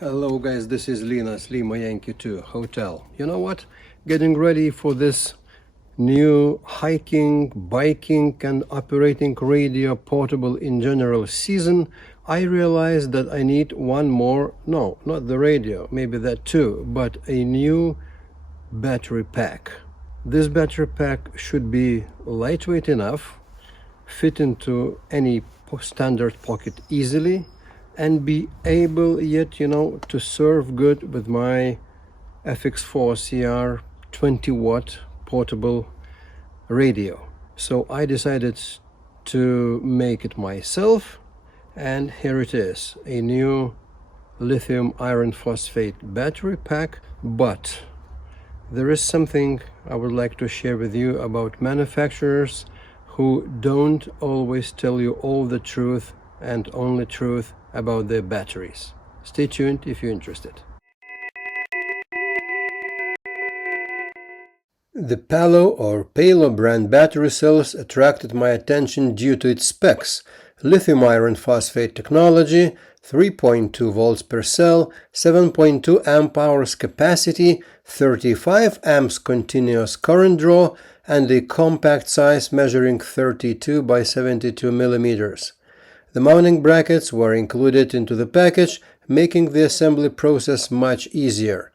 Hello guys, this is Lima Yankee 2 Hotel. You know what? Getting ready for this new hiking, biking and operating radio portable in general season, I realized that I need one more, no, not the radio, maybe that too, but a new battery pack. This battery pack should be lightweight enough, fit into any standard pocket easily, and be able yet, to serve good with my FX-4CR 20-watt portable radio. So I decided to make it myself, and here it is, a new lithium iron phosphate battery pack. But there is something I would like to share with you about manufacturers who don't always tell you all the truth and only truth about their batteries. Stay tuned if you're interested. The Palo or Palo brand battery cells attracted my attention due to its specs: lithium iron phosphate technology, 3.2 volts per cell, 7.2 amp hours capacity, 35 amps continuous current draw, and a compact size measuring 32 by 72 millimeters. The mounting brackets were included into the package, making the assembly process much easier.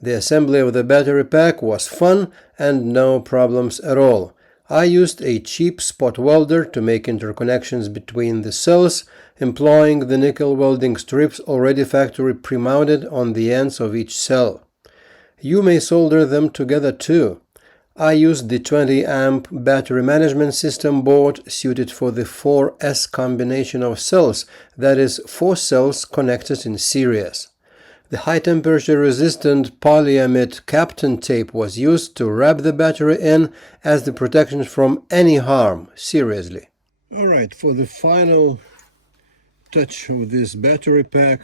The assembly of the battery pack was fun and no problems at all. I used a cheap spot welder to make interconnections between the cells, employing the nickel welding strips already factory pre-mounted on the ends of each cell. You may solder them together too. I used the 20 amp battery management system board suited for the 4S combination of cells, that is, 4 cells connected in series. The high temperature resistant polyamide Kapton tape was used to wrap the battery in as the protection from any harm, seriously. Alright, for the final touch of this battery pack,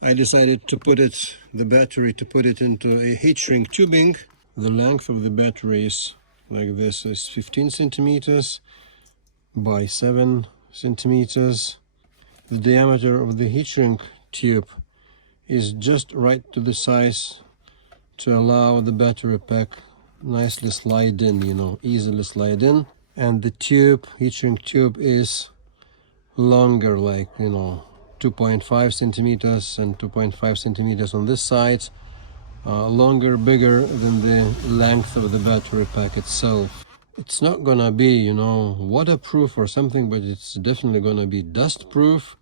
I decided to put the battery into a heat shrink tubing. The length of the battery is like this, is 15 centimeters by 7 centimeters. The diameter of the heat shrink tube is just right to the size to allow the battery pack nicely slide in, easily slide in. And the heat shrink tube is longer, like, 2.5 centimeters and 2.5 centimeters on this side. Longer, bigger than the length of the battery pack itself. It's not gonna be, waterproof or something, but it's definitely gonna be dust proof,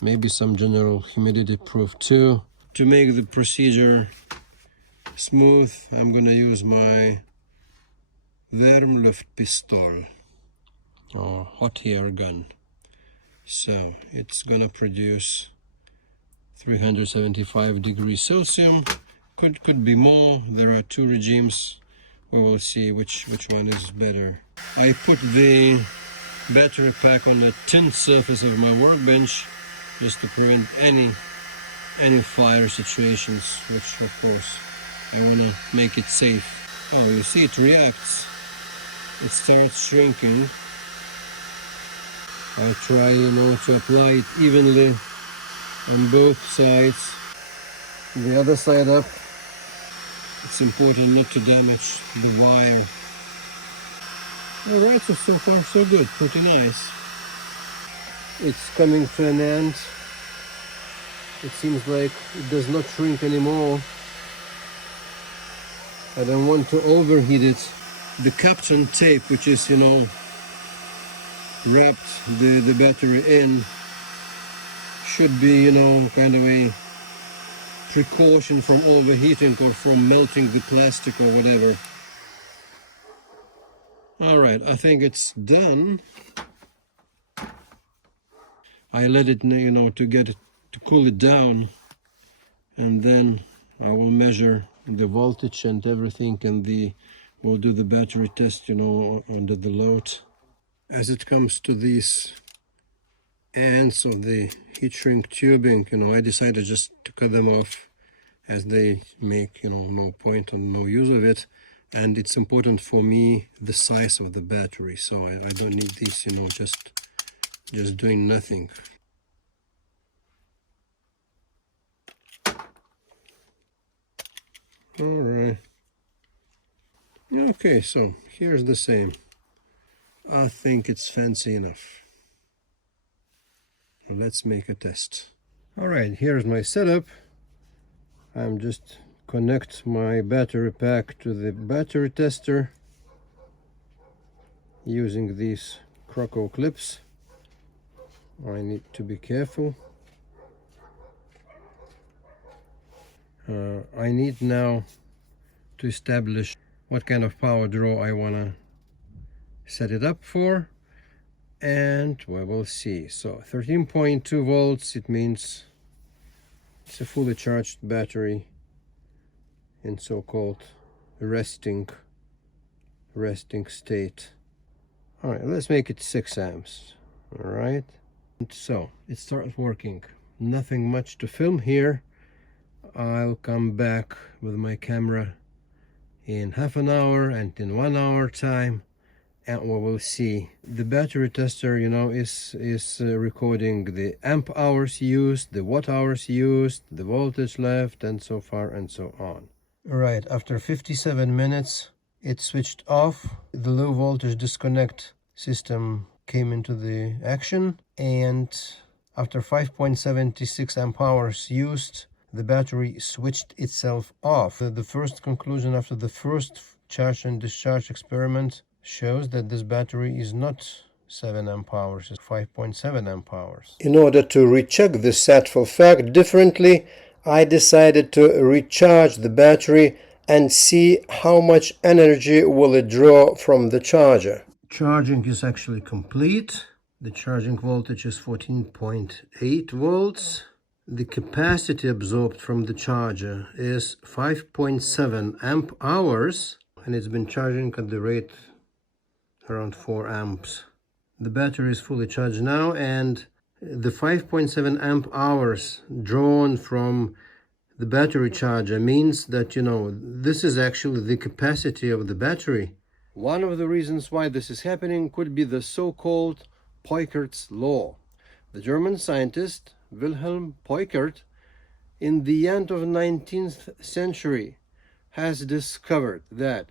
maybe some general humidity proof too. To make the procedure smooth, I'm gonna use my Pistol or hot air gun. So it's gonna produce 375 degrees Celsius. Could be more. There are 2 regimes. We will see which one is better. I put the battery pack on the tin surface of my workbench just to prevent any fire situations, which of course I want to make it safe. Oh, you see it reacts. It starts shrinking. I try, to apply it evenly on both sides. The other side up. It's important not to damage the wire. Alright, so far so good, pretty nice. It's coming to an end. It seems like it does not shrink anymore. I don't want to overheat it. The Kapton tape, which is, wrapped the battery in, should be, kind of a precaution from overheating or from melting the plastic or whatever. Alright, I think it's done. I let it, to cool it down, and then I will measure the voltage and everything, and we'll do the battery test, under the load. As it comes to these ends of the heat shrink tubing, I decided just to cut them off, as they make, no point and no use of it. And it's important for me the size of the battery, so I don't need this, just doing nothing. All right. Okay, so here's the same. I think it's fancy enough. Let's make a test. All right, here's my setup. I'm just connect my battery pack to the battery tester using these croco clips. I need to be careful. I need now to establish what kind of power draw I want to set it up for, and we will see. So 13.2 volts, it means it's a fully charged battery in so-called resting state. All right, let's make it 6 amps. All right, and so it starts working. Nothing much to film here. I'll come back with my camera in half an hour and in 1 hour time, and we will see. The battery tester, you know, is recording the amp hours used, the watt hours used, the voltage left, and so far and so on. Right, after 57 minutes it switched off. The low voltage disconnect system came into the action, and after 5.76 amp hours used, the battery switched itself off. The first conclusion after the first charge and discharge experiment shows that this battery is not 7 amp hours, it's 5.7 amp hours. In order to recheck this sadful fact differently, I decided to recharge the battery and see how much energy will it draw from the charger. Charging is actually complete. The charging voltage is 14.8 volts. The capacity absorbed from the charger is 5.7 amp hours, and it's been charging at the rate around 4 amps. The battery is fully charged now, and the 5.7 amp hours drawn from the battery charger means that, you know, this is actually the capacity of the battery. One of the reasons why this is happening could be the so-called Poichert's law. The German scientist Wilhelm Poichert, in the end of the 19th century, has discovered that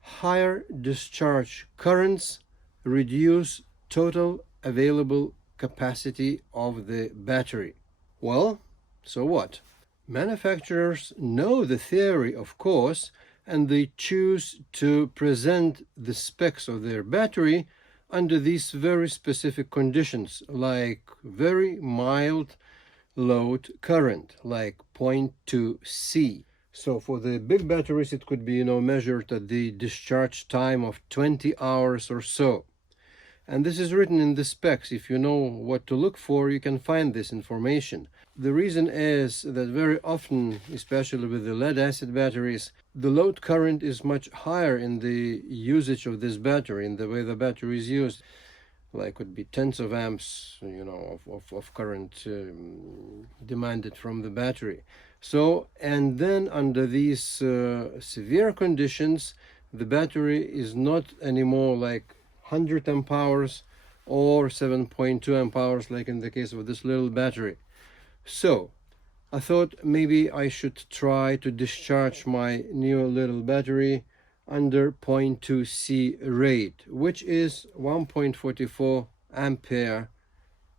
higher discharge currents reduce total available capacity of the battery. Well, so what? Manufacturers know the theory, of course, and they choose to present the specs of their battery under these very specific conditions, like very mild load current, like 0.2 C. So for the big batteries, it could be, you know, measured at the discharge time of 20 hours or so. And this is written in the specs. If you know what to look for, you can find this information. The reason is that very often, especially with the lead-acid batteries, the load current is much higher in the usage of this battery, in the way the battery is used. Like could be tens of amps, you know, of current demanded from the battery. So, and then under these severe conditions, the battery is not anymore like 100 amp hours or 7.2 amp hours, like in the case of this little battery. So I thought maybe I should try to discharge my new little battery under 0.2 C rate, which is 1.44 ampere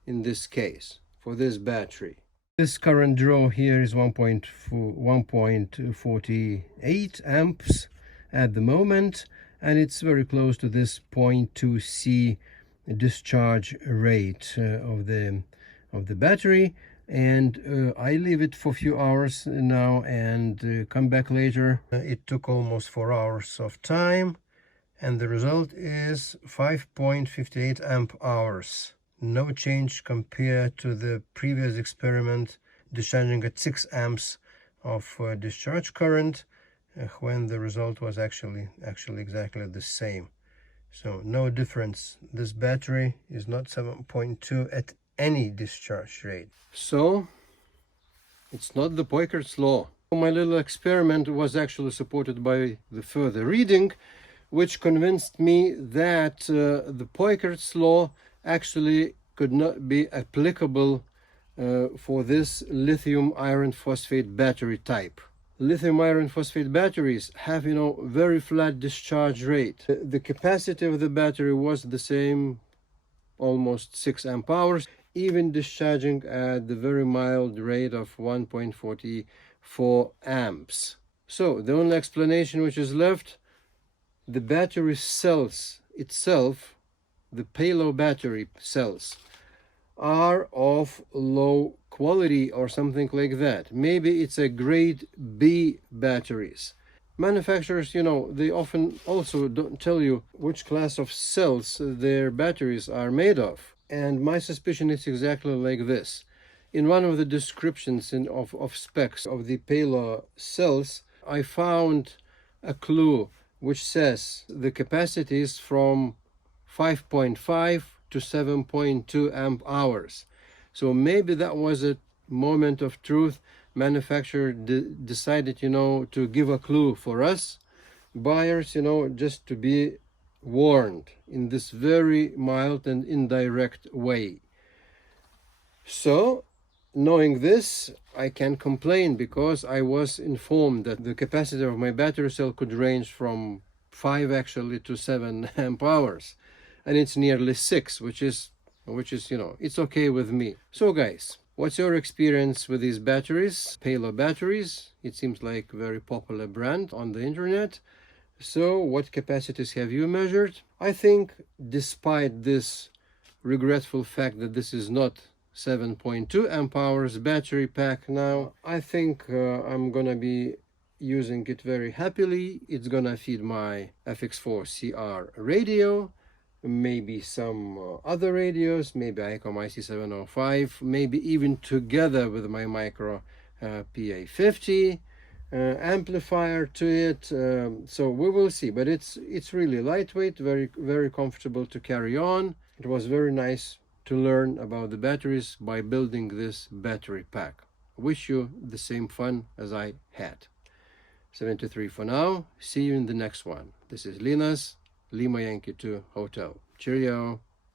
in this case for this battery. This current draw here is 1.48 amps at the moment, and it's very close to this 0.2 C discharge rate of the battery. And I leave it for a few hours now and come back later. It took almost 4 hours of time, and the result is 5.58 amp hours. No change compared to the previous experiment discharging at 6 amps of discharge current, when the result was actually exactly the same. So no difference. This battery is not 7.2 at any discharge rate. So it's not the Poichert's law. My little experiment was actually supported by the further reading, which convinced me that the Poichert's law actually could not be applicable for this lithium iron phosphate battery type. lithium iron phosphate batteries have, very flat discharge rate. The capacity of the battery was the same, almost 6 amp hours, even discharging at the very mild rate of 1.44 amps. So the only explanation which is left, the battery cells itself, the Palo battery cells, are of low quality or something like that. Maybe it's a grade B batteries. Manufacturers, they often also don't tell you which class of cells their batteries are made of. And my suspicion is exactly like this. In one of the descriptions of specs of the Palo cells, I found a clue which says the capacity is from 5.5 to 7.2 amp hours. So maybe that was a moment of truth. Manufacturer decided, to give a clue for us buyers, just to be warned in this very mild and indirect way. So, knowing this, I can complain because I was informed that the capacity of my battery cell could range from 5 actually to 7 amp hours, and it's nearly 6, which is it's okay with me. So guys, what's your experience with these batteries, Palo batteries? It seems like a very popular brand on the internet. So what capacities have you measured? I think despite this regretful fact that this is not 7.2 amp hours battery pack now, I think I'm gonna be using it very happily. It's gonna feed my FX-4CR radio, maybe some other radios, maybe ICOM IC705, maybe even together with my micro PA50 amplifier to it. So we will see, but it's really lightweight, very, very comfortable to carry on. It was very nice to learn about the batteries by building this battery pack. Wish you the same fun as I had. 73 for now. See you in the next one. This is Linus, Lima Yankee 2 Hotel. Cheerio.